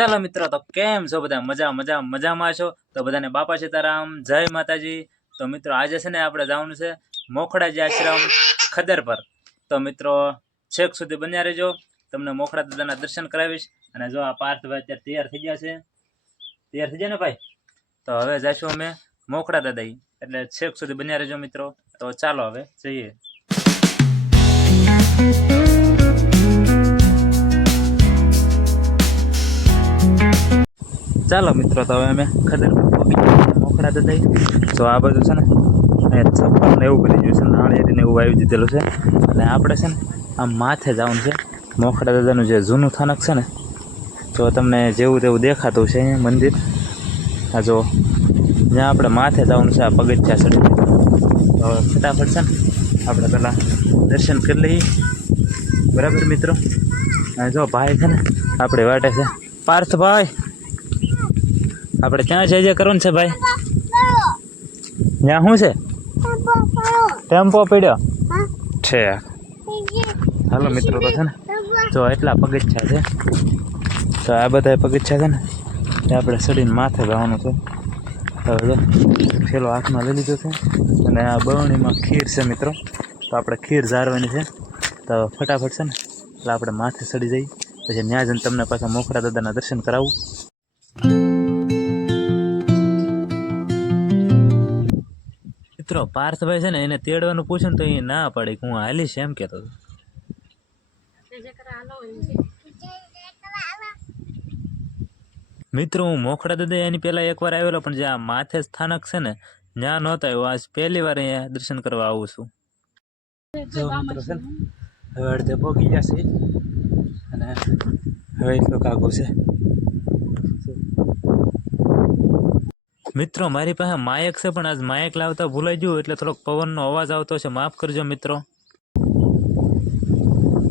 ચાલો મિત્રો, તો કેમ છો બધા? મજા મજા મજામાં છો? તો બધાને બાપા સીતારામ, જય માતાજી. તો મિત્રો, આજે છે ને આપણે જવાનું છે મોખડાજી આશ્રમ ખદર પર. તો મિત્રો, છેક સુધી બન્યા રહેજો. તમને મોખડા દાદાના દર્શન કરાવીશ. અને જો આ પાર્થભાઈ અત્યારે તૈયાર થઈ ગયા છે. તૈયાર થઈ ગયા ને ભાઈ? તો હવે જઈશું અમે મોખડા દાદા એટલે છેક સુધી બન્યા રહેજો મિત્રો. તો ચાલો હવે જઈએ. ચાલો મિત્રો, તો હવે અમે ખદર પર તો થઈ તો આ બધું છે ને અહીંયા છપ્પર ને એવું બની ગયું છે નાળિયેરી ને એવું આવી દીધેલું છે. અને આપણે છે ને, આમ માથે જવાનું છે મોખડા દાદાનું જે જૂનું થાનક છે ને, તો તમને જેવું તેવું દેખાતું છે અહીંયા મંદિર. આ જો, જ્યાં આપણે માથે જવાનું છે, આ પગથિયા ચડી. તો ફટાફટ છે ને, આપણે પહેલાં દર્શન કરી લઈએ. બરાબર મિત્રો? અને જો ભાઈ છે ને, આપણે વાટે છે. પાર્થભાઈ! આપણે ક્યાં જઈ કરવાનું છે ભાઈ? ત્યાં શું છે? ટેમ્પો પડ્યો. છે. હાલો, મિત્રો, તો છે ને, જો એટલા પગથિયા છે. તો આ બધા પગથિયા છે ને, એ આપણે ચડીને માથે જવાનું છે. હવે જો પેલો હાથમાં લઈ લીધો છે. અને આ બરણીમાં ખીર છે, મિત્રો. તો આપણે ખીર ઝારવાની છે. તો ફટાફટ છે ને, એટલે આપણે માથે ચડી જઈએ. પછી ત્યાં જઈને તમને પાછા મોખરા દાદાના દર્શન કરાવું. મિત્રો, પાર્થભાઈ છે ને એને તેડવાનું પૂછ્યું ને તો એ ના પાડે હું હાલીશ એમ કહેતો હતો. મિત્રો, હું મોખડા દાદા એની પહેલાં એકવાર આવેલો, પણ જે આ માથે સ્થાનક છે ને ત્યાં નહોતો આવ્યો. આજ પહેલી વાર અહીંયા દર્શન કરવા આવું છું. હવે અડધે પોગી ગયા છે અને હવે એટલું કાગો છે. મિત્રો મારી પાસે માયક છે પણ આજ માયક લાવતા ભૂલાઈ ગયું એટલે થોડોક પવનનો અવાજ આવતો છે. માફ કરજો મિત્રો.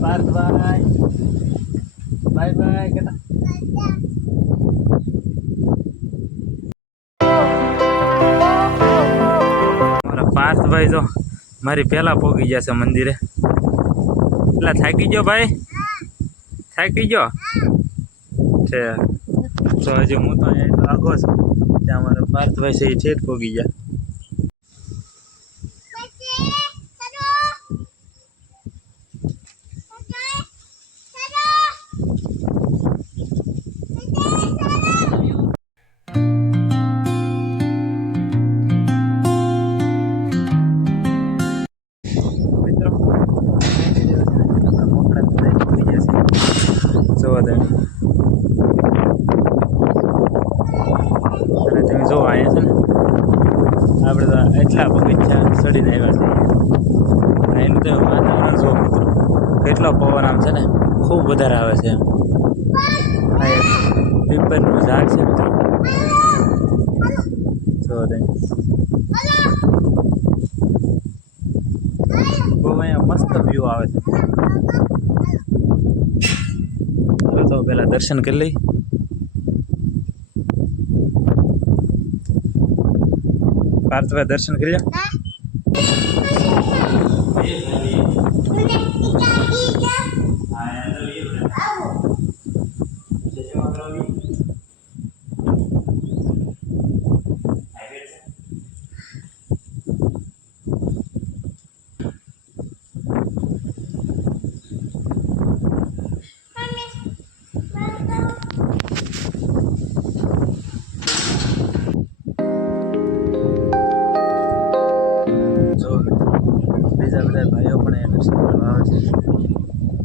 પાર્થભાઈ. બાય બાય કેતા? મારા પાર્થભાઈ જો મારી પહેલા પોગી ગયા છે મંદિરે. એટલે થાકી ગયો ભાઈ? થાકી ગયો? છે. તો હજી હું તો અહીંયા આગો છું. ત્યાં મારા પાર્થભાઈ છે એ છેક પોગી ગયા. એટલા બગીચા ચડીને આવ્યા છે. એનું તો વાતાવરણ જો કેટલો પવન આમ છે ને, ખૂબ વધારે આવે છે આ એક ઝાડ છે જો તમે બહુ મસ્ત વ્યૂ આવે છે. તો પહેલાં દર્શન કરી લઈ પાર્થભાઈ દર્શન કરી લો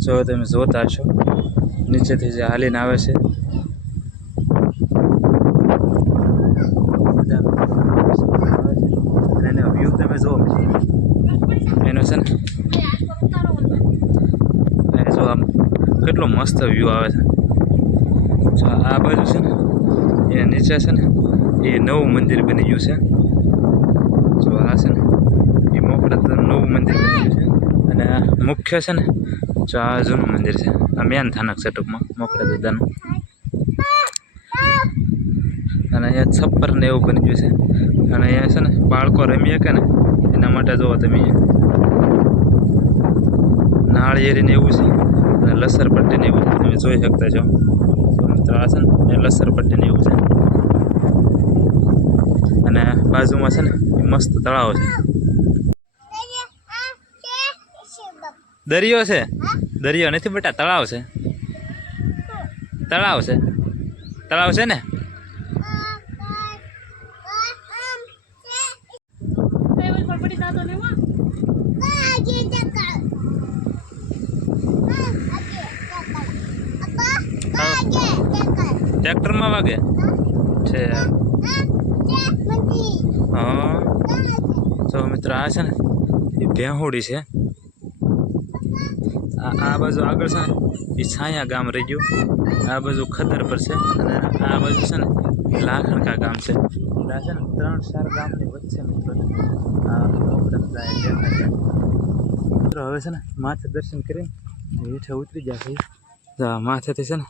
જો તમે જોતા છો, નીચેથી જે હાલીને આવે છે. એનો વ્યૂ તમે જુઓ. એનો છે ને, એ જો આમ કેટલો મસ્ત વ્યૂ આવે છે. જો આ બાજુ છે ને એના નીચે છે ને, એ નવું મંદિર બની ગયું છે. જો આ છે ને, એ મોકળા નવું મંદિર બની ગયું છે. અને મુખ્ય છે ને જો જૂનું મંદિર છે. આ મેન થાનક છે ટૂંકમાં મોકળા દાદાનું. અને અહીંયા છપ્પર ને એવું બની ગયું છે. અને અહીંયા છે ને બાળકો રમી શકે ને, એના માટે જુઓ તમે નાળિયેરી ને એવું છે. અને લસર પટ્ટી ને એવું તમે જોઈ શકતા છો. મિત્રો, આ છે ને એ લસર પટ્ટીને એવું છે. અને બાજુમાં છે ને મસ્ત તળાવ છે. દરિયો છે? દરિયો નથી બેટા તળાવ છે. તળાવ છે. તળાવ છે ને? ટ્રેક્ટરમાં વાગે? છે. હા. તો મિત્રો આ છે ને એ ભેંહોડી છે. આ બાજુ આગળ છે ને, એ છાયા ગામ રહી ગયું. આ બાજુ ખદર પર છે અને આ બાજુ છે ને લાખણકા ગામ છે. આ છે ને ત્રણ ચાર ગામની વચ્ચે મિત્રો. મિત્રો હવે છે ને, માથે દર્શન કરીને હેઠે ઉતરી જશે તો માથેથી છે ને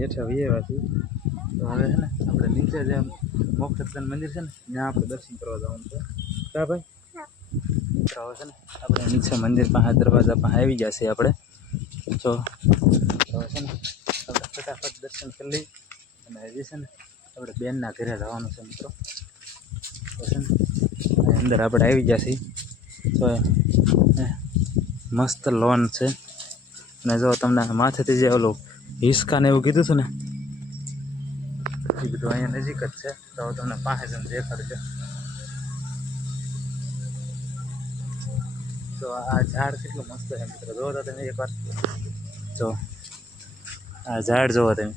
હેઠે વ્યવા તો હવે છે ને, આપણે નીચે જે મોક્ષ મંદિર છે ને, ત્યાં આપણે દર્શન કરવા જવાનું છે. કા ભાઈ? તો હવે છે ને, આપણે નીચે મંદિર પાસે, દરવાજા પાસે આવી જશે આપણે. જો હવે છે ને, આપણે ફટાફટ દર્શન કરી લઈ અને હજી છે ને, આપણે બેનના ઘરે જવાનું છે મિત્રો. છે ને અંદર આપણે આવી જશે. તો મસ્ત લોન છે. અને જો તમને માથેથી જે ઓલું હિસ્કાને એવું કીધું હતું ને, એ બધું અહીંયા નજીક જ છે. તો તમને પાસે જઈને દેખાડજો. તો આ ઝાડ કેટલું મસ્ત છે મિત્રો. જોવો તો તમે એકવાર. જો, આ ઝાડ જોવો તમે.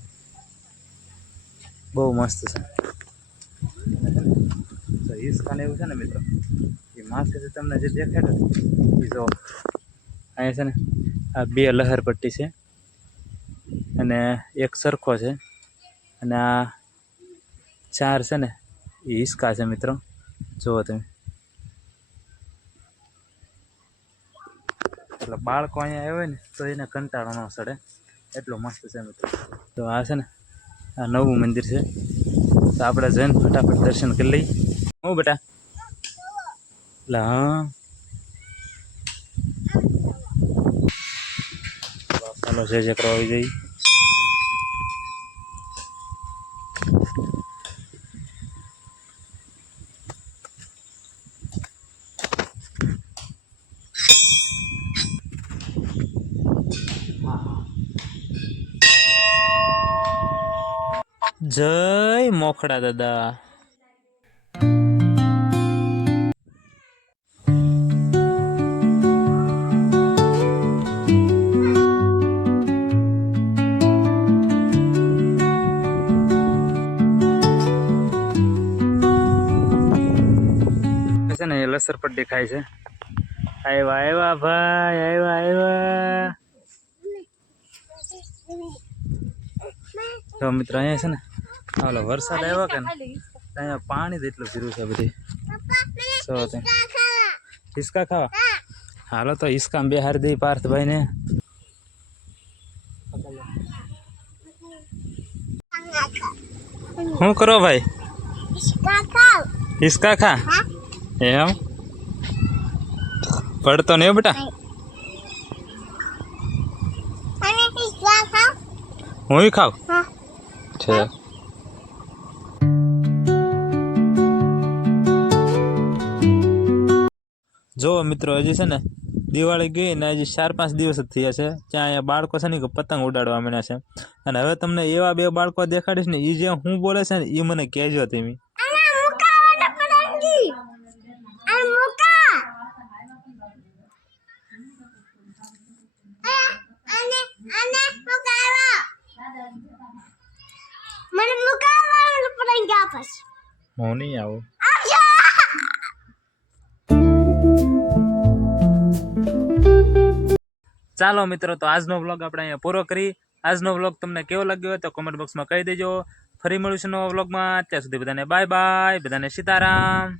બહુ મસ્ત છે. તો હિસકા ને એવું છે ને મિત્રો, એ માથેથી તમને જે દેખાડે એ જો અહીંયા છે ને, આ બે લહેર પટ્ટી છે અને એક સરખો છે અને આ ચાર છે ને, એ હિસ્કા છે મિત્રો. જુઓ તમે. એટલે બાળકો અહીંયા આવે ને, તો એને કંટાળો ન સડે એટલું મસ્ત છે મિત્રો. તો આ છે ને, આ નવું મંદિર છે. તો આપણે જઈને ફટાફટ દર્શન કરી લઈએ. હું બેટા. એટલે હા. ચાલો જે જે કરવા આવી જઈએ. જય મોખડા દાદા છે ને એ લસર પટ્ટી ખાય છે આવ્યા આવ્યા ભાઈ આવ્યા આવ્યા તો મિત્રો અહીંયા છે ને હાલો વરસાદ આવ્યો કે અહીંયા પાણી જેટલું પીરું છે બધી. સો હિસકા ખાવા. હાલો તો હિસકામાં બે હાર દઈ પાર્થભાઈ ને શું કરો ભાઈ? હિસકા ખા? એમ? પડતો નહીં બેટા? હું ખાવ. છે જો મિત્રો હજી છે ને દિવાળી ગઈ ને હજી ચાર પાંચ દિવસ જ થયા છે. ત્યાં અહીંયા બાળકો છે ને કે પતંગ ઉડાડવા માંડ્યા છે. અને હવે તમને એવા બે બાળકો દેખાડીશ ને એ જે હું બોલે છે ને એ મને કહેજો તમે. મને મુકાવાનું પતંગ આપસ હું નહીં આવું. ચાલો મિત્રો, તો આજનો વ્લોગ આપણે અહીંયા પૂરો કરી. આજનો વ્લોગ તમને કેવો લાગ્યો હોય તો કોમેન્ટ બોક્સમાં કહી દેજો. ફરી મળીશું નવા વ્લોગમાં ત્યાં સુધી બધાને બાય બાય બધાને સીતારામ.